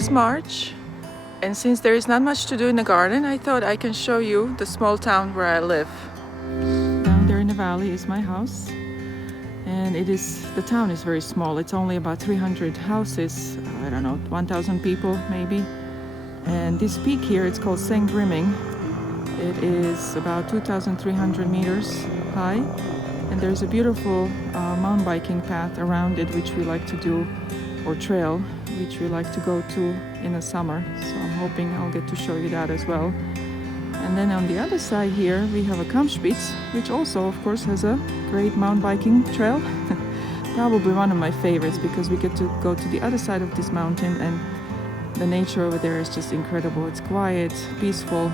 is March, and since there is not much to do in the garden, I thought I can show you the small town where I live. Down there in the valley is my house, and the town is very small. It's only about 300 houses, I don't know, 1,000 people maybe. And this peak here, it's called St. Grimming. It is about 2,300 meters high, and there's a beautiful mountain biking path around it, which we like to do, or trail, which we like to go to in the summer. So I'm hoping I'll get to show you that as well. And then on the other side here, we have a Kampspitz, which also, of course, has a great mountain biking trail. Probably one of my favorites, because we get to go to the other side of this mountain, and the nature over there is just incredible. It's quiet, peaceful,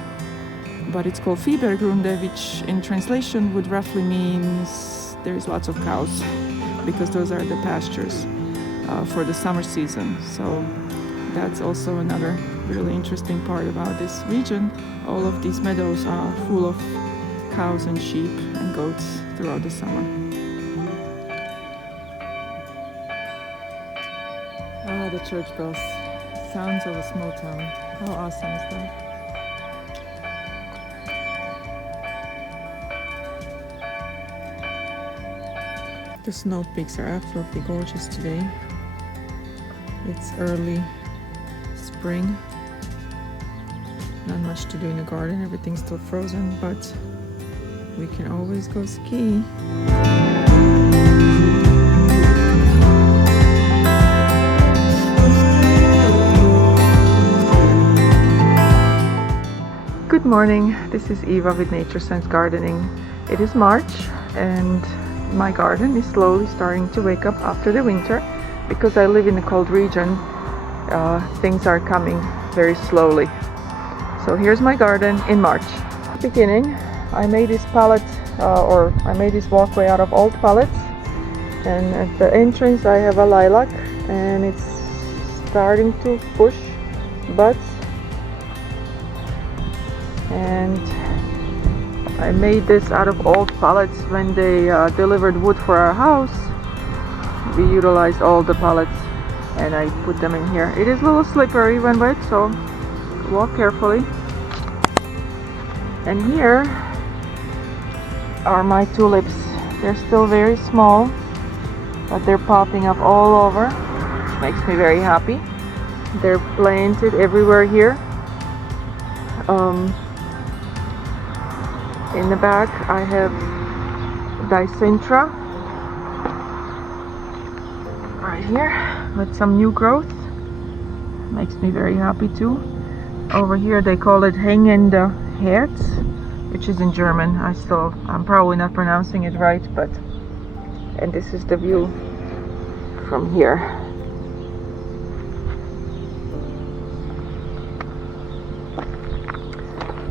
but it's called Fibergrunde, which in translation would roughly means there's lots of cows, because those are the pastures for the summer season. So that's also another really interesting part about this region. All of these meadows are full of cows and sheep and goats throughout the summer. Ah, the church bells. Sounds of a small town. How awesome is that? The snowflakes are absolutely gorgeous today. It's early spring. Not much to do in the garden, everything's still frozen, but we can always go ski. Good morning, this is Eva with Nature Sense Gardening. It is March, and my garden is slowly starting to wake up after the winter. Because I live in a cold region, things are coming very slowly. So here's my garden in March. Beginning, I made this pallet, I made this walkway out of old pallets, and at the entrance I have a lilac, and it's starting to push buds. And I made this out of old pallets. When they delivered wood for our house, we utilized all the pallets, and I put them in here. It is a little slippery when wet, so walk carefully. And here are my tulips. They're still very small, but they're popping up all over, which makes me very happy. They're planted everywhere here. In the back I have Dicentra right here with some new growth. Makes me very happy too. Over here they call it Hängende Herz, which is in German. I'm probably not pronouncing it right, but and this is the view from here.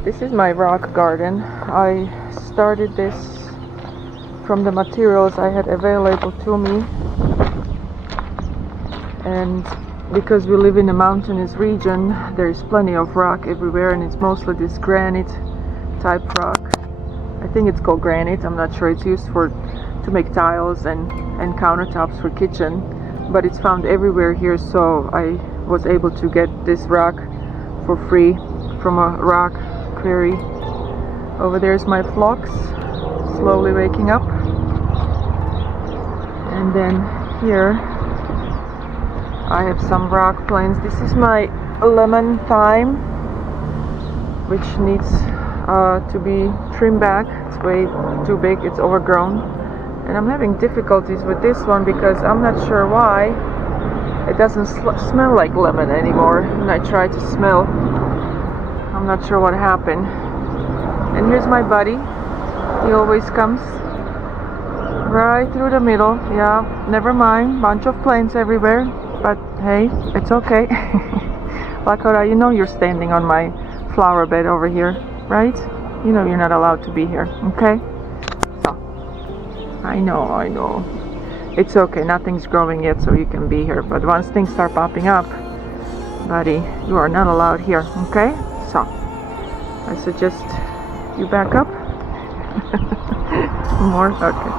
This is my rock garden. I started this from the materials I had available to me, and because we live in a mountainous region, there is plenty of rock everywhere, and it's mostly this granite type rock. I think it's called granite, I'm not sure. It's used to make tiles and countertops for kitchen, but it's found everywhere here, so I was able to get this rock for free from a rock quarry. Over there's my phlox slowly waking up, and then here I have some rock plants. This is my lemon thyme, which needs to be trimmed back. It's way too big, it's overgrown, and I'm having difficulties with this one because I'm not sure why it doesn't smell like lemon anymore. And I try to smell, I'm not sure what happened. And here's my buddy. He always comes right through the middle. Yeah, never mind, bunch of plants everywhere, but hey, it's okay. Lakota, you know you're standing on my flower bed over here, right? You know you're not allowed to be here, okay? So, I know. It's okay, nothing's growing yet, so you can be here. But once things start popping up, buddy, you are not allowed here, okay? So, I suggest you back up. More? Okay.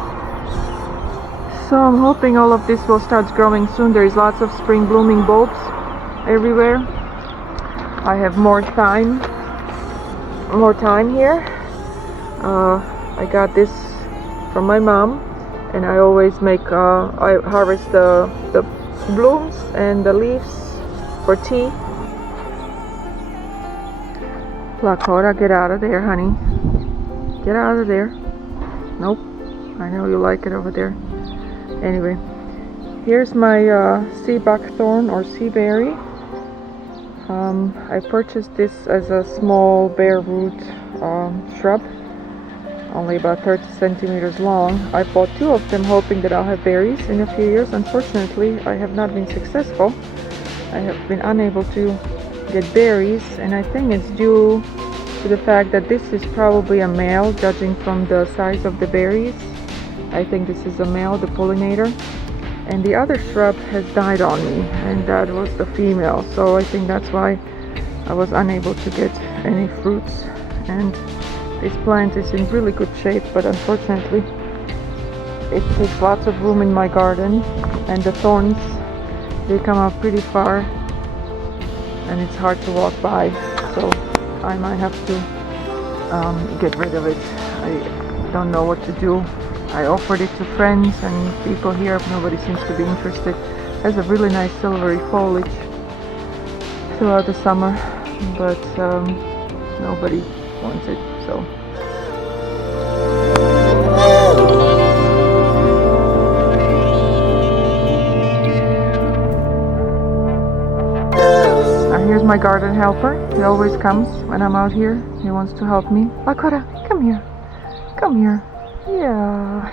So I'm hoping all of this will start growing soon. There is lots of spring blooming bulbs everywhere. I have more time here. I got this from my mom, and I always I harvest the blooms and the leaves for tea. Lakota, get out of there, honey. Get out of there. Nope. I know you like it over there. Anyway, here's my sea buckthorn or sea berry. I purchased this as a small bare root shrub, only about 30 centimeters long. I bought 2 of them hoping that I'll have berries in a few years. Unfortunately, I have not been successful. I have been unable to get berries, and I think it's due to the fact that this is probably a male, judging from the size of the berries. I think this is a male, the pollinator, and the other shrub has died on me, and that was the female, so I think that's why I was unable to get any fruits. And this plant is in really good shape, but unfortunately it takes lots of room in my garden, and the thorns, they come up pretty far and it's hard to walk by, so I might have to get rid of it. I don't know what to do. I offered it to friends and people here, but nobody seems to be interested. It has a really nice silvery foliage throughout the summer, but nobody wants it, so. Here's my garden helper. He always comes when I'm out here. He wants to help me. Lakota, come here. Come here. Yeah.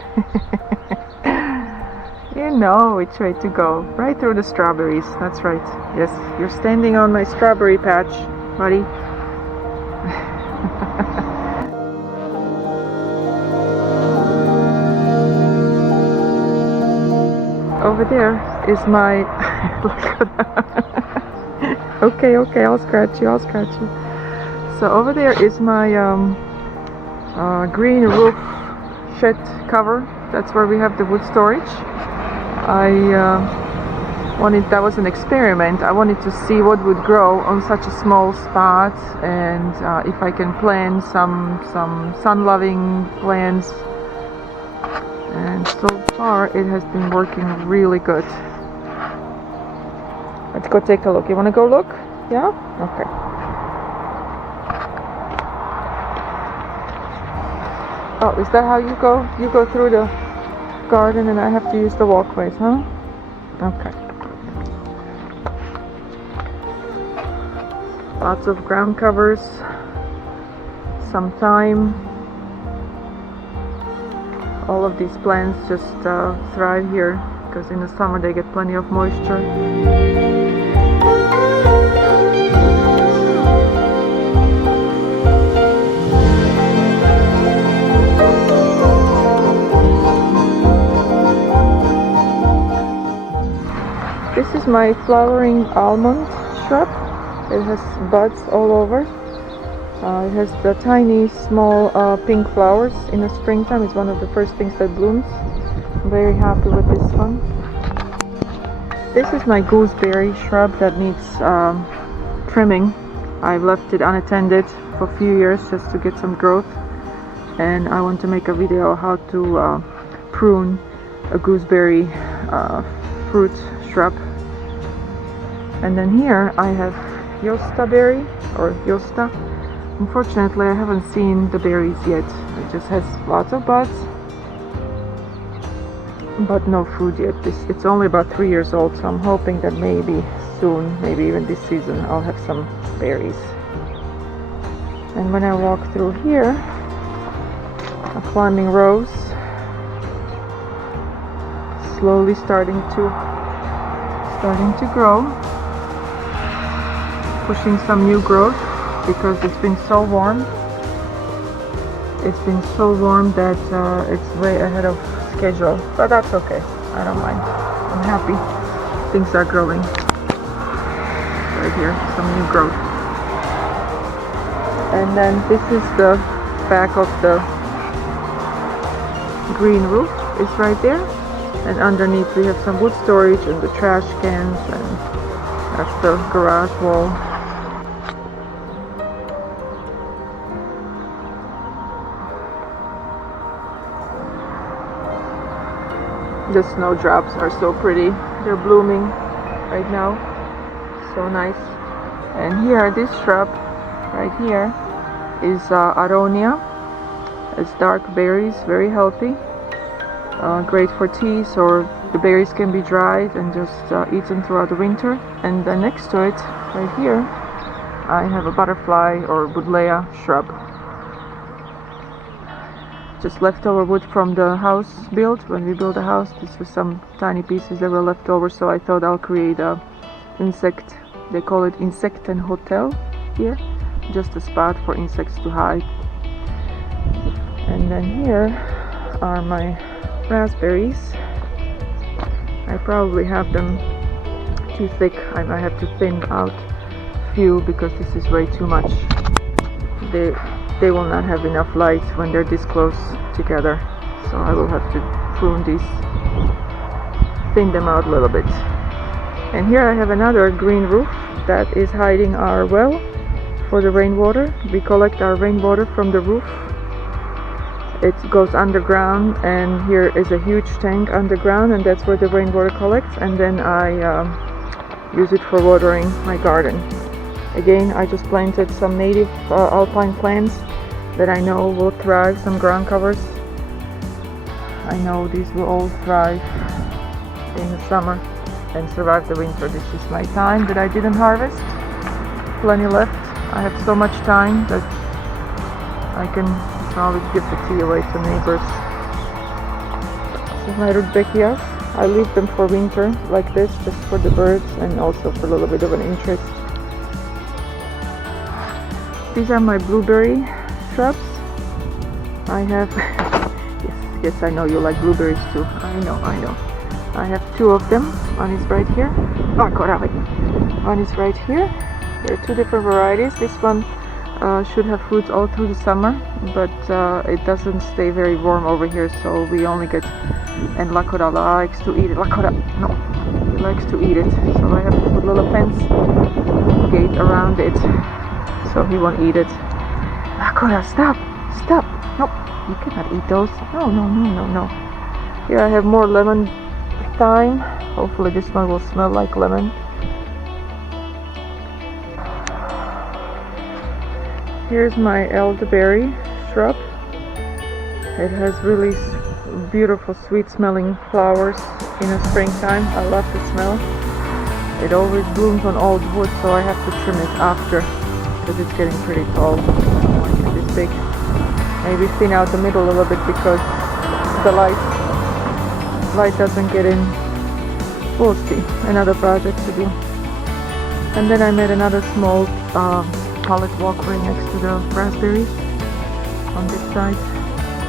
You know which way to go. Right through the strawberries. That's right. Yes, you're standing on my strawberry patch, buddy. Over there is my... Okay, I'll scratch you. So over there is my green roof shed cover. That's where we have the wood storage. That was an experiment. I wanted to see what would grow on such a small spot, and if I can plant some sun-loving plants. And so far it has been working really good. Let's go take a look. You want to go look? Yeah? Okay. Oh, is that how you go? You go through the garden and I have to use the walkways, huh? Okay. Lots of ground covers. Some thyme. All of these plants just thrive here because in the summer they get plenty of moisture. This is my flowering almond shrub. It has buds all over. It has the tiny small pink flowers in the springtime. It's one of the first things that blooms. I'm very happy with this one. This is my gooseberry shrub that needs trimming. I've left it unattended for a few years just to get some growth, and I want to make a video how to prune a gooseberry fruit shrub. And then here I have Yosta berry, or Yosta. Unfortunately, I haven't seen the berries yet. It just has lots of buds, but no fruit yet. It's only about 3 years old, so I'm hoping that maybe soon, maybe even this season, I'll have some berries. And when I walk through here, a climbing rose, slowly starting to grow, pushing some new growth because it's been so warm. It's been so warm that it's way ahead of schedule, but that's okay. I don't mind. I'm happy. Things are growing. Right here, some new growth. And then this is the back of the green roof. It's right there. And underneath we have some wood storage and the trash cans and That's the garage wall. The snowdrops are so pretty. They're blooming right now. So nice. And here, this shrub right here is aronia. It's dark berries, very healthy. Great for teas, or the berries can be dried and just eaten throughout the winter. And then next to it, right here, I have a butterfly or buddleia shrub. Just leftover wood from the house build. When we built the house, this was some tiny pieces that were left over, so I thought I'll create a insect, they call it insecten hotel here, just a spot for insects to hide. And then here are my raspberries. I probably have them too thick. I might have to thin out few because this is way too much. They will not have enough light when they're this close together, so I will have to prune these, thin them out a little bit. And here I have another green roof that is hiding our well for the rainwater. We collect our rainwater from the roof. It goes underground, and here is a huge tank underground, and that's where the rainwater collects, and then I use it for watering my garden. Again, I just planted some native alpine plants that I know will thrive, some ground covers. I know these will all thrive in the summer and survive the winter. This is my thyme that I didn't harvest. Plenty left. I have so much thyme that I can always give the tea away to neighbors. This is my rudbeckias. I leave them for winter like this, just for the birds and also for a little bit of an interest. These are my blueberry shrubs. I have yes, I know you like blueberries too. I know. I have two of them. One is right here. One is right here. There are two different varieties. This one should have fruits all through the summer, but it doesn't stay very warm over here, so we only get. And Lakota likes to eat it. He likes to eat it, so I have to put a little fence gate around it, so he won't eat it. Lakota, stop! Nope, you cannot eat those. No. Here I have more lemon thyme. Hopefully this one will smell like lemon. Here's my elderberry shrub. It has really beautiful sweet smelling flowers in the springtime. I love the smell. It always blooms on old wood, so I have to trim it after because it's getting pretty tall. I don't like it this big. Maybe thin out the middle a little bit because the light doesn't get in. We'll see. Another project to do. And then I made another small pallet walkway next to the raspberries on this side,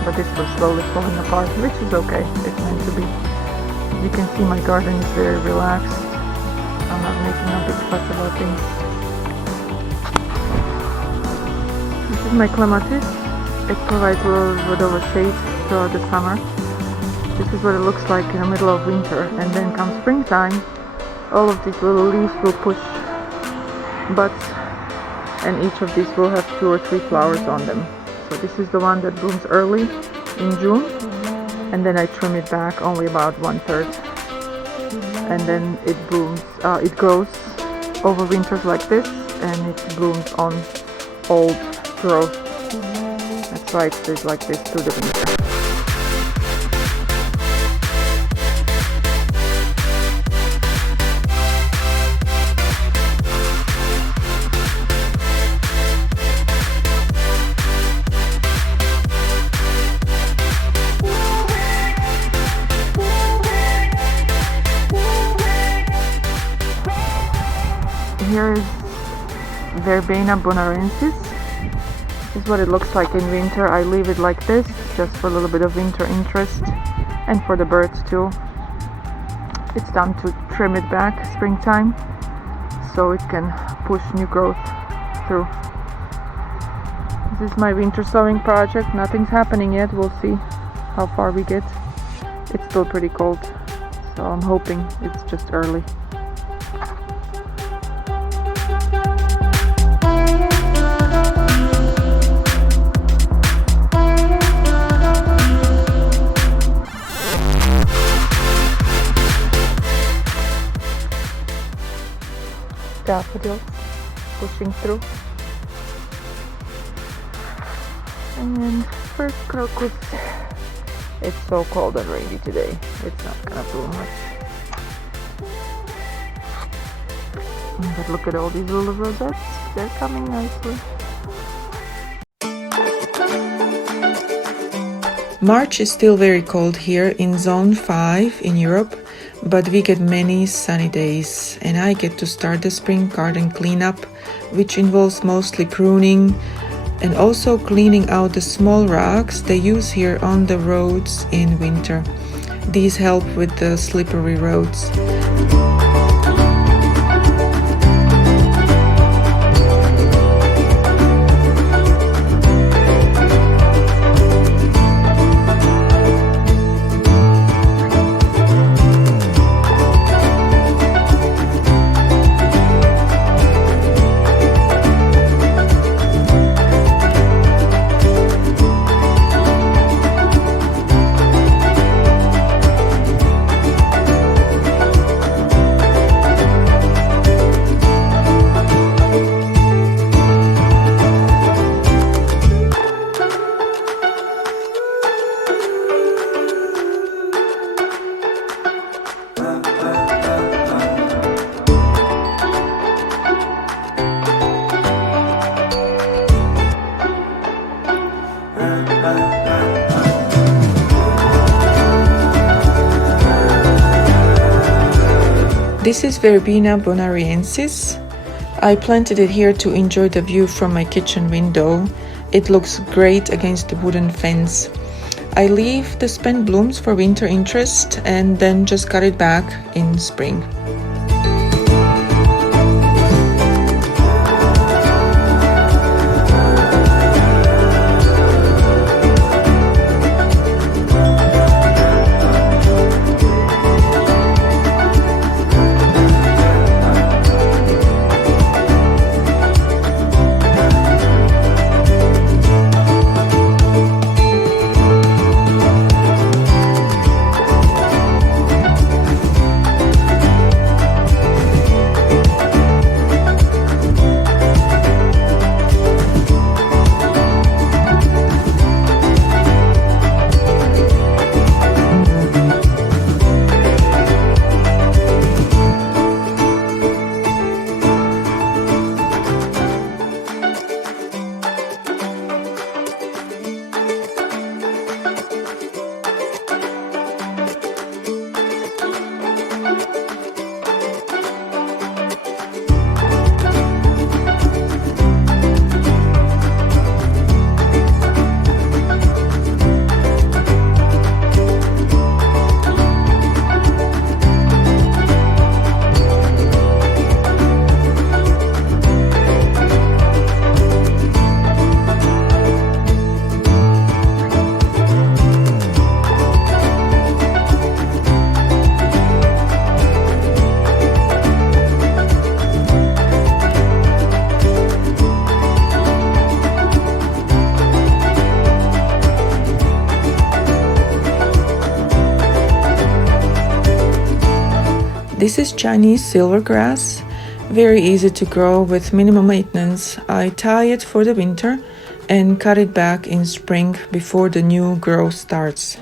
but this was slowly falling apart, which is okay. It's meant to be. As you can see, my garden is very relaxed. I'm not making a big fuss about things. This is my clematis. It provides a little bit of a shade throughout the summer. This is what it looks like in the middle of winter, and then come springtime, all of these little leaves will push buds, and each of these will have 2 or 3 flowers on them. So this is the one that blooms early in June, and then I trim it back only about 1/3, and then it blooms. It grows over winters like this, and it blooms on old growth. That's why it stays like this through the winter. Here is Verbena bonarensis. This is what it looks like in winter. I leave it like this just for a little bit of winter interest and for the birds too. It's time to trim it back springtime so it can push new growth through. This is my winter sowing project. Nothing's happening yet. We'll see how far we get. It's still pretty cold, so I'm hoping it's just early. daffodils pushing through. And first crocus. It's so cold and rainy today. It's not gonna bloom much. But look at all these little rosettes. They're coming nicely. March is still very cold here in Zone 5 in Europe, but we get many sunny days and I get to start the spring garden cleanup, which involves mostly pruning and also cleaning out the small rocks they use here on the roads in winter. These help with the slippery roads. This is Verbena bonariensis. I planted it here to enjoy the view from my kitchen window. It looks great against the wooden fence. I leave the spent blooms for winter interest and then just cut it back in spring. This is Chinese silvergrass, very easy to grow with minimum maintenance. I tie it for the winter and cut it back in spring before the new growth starts.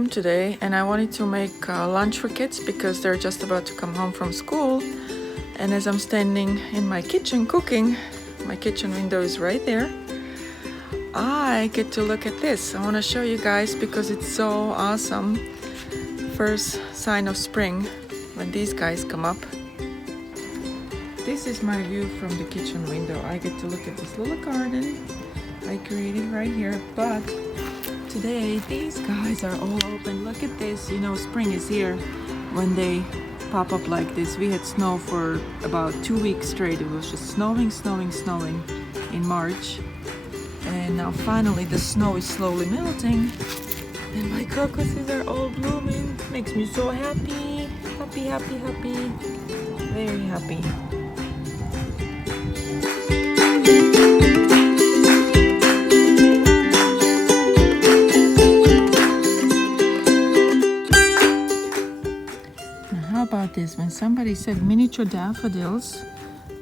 home today and I wanted to make lunch for kids because they're just about to come home from school. And as I'm standing in my kitchen cooking, my kitchen window is right there, I get to look at this. I want to show you guys because it's so awesome. First sign of spring when these guys come up. This is my view from the kitchen window. I get to look at this little garden I created right here, but today these guys are all open. Look at this. You know, spring is here when they pop up like this. We had snow for about 2 weeks straight. It was just snowing in March, and now finally the snow is slowly melting and my crocuses are all blooming. Makes me so happy, very happy. How about this? When somebody said miniature daffodils,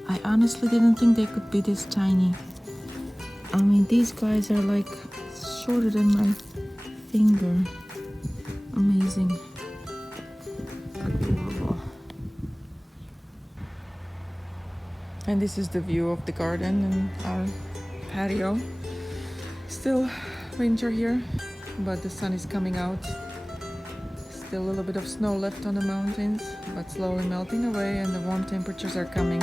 I honestly didn't think they could be this tiny. I mean, these guys are like shorter than my finger. Amazing. Adorable. And this is the view of the garden and our patio. Still winter here, but the sun is coming out. Still a little bit of snow left on the mountains, but slowly melting away and the warm temperatures are coming.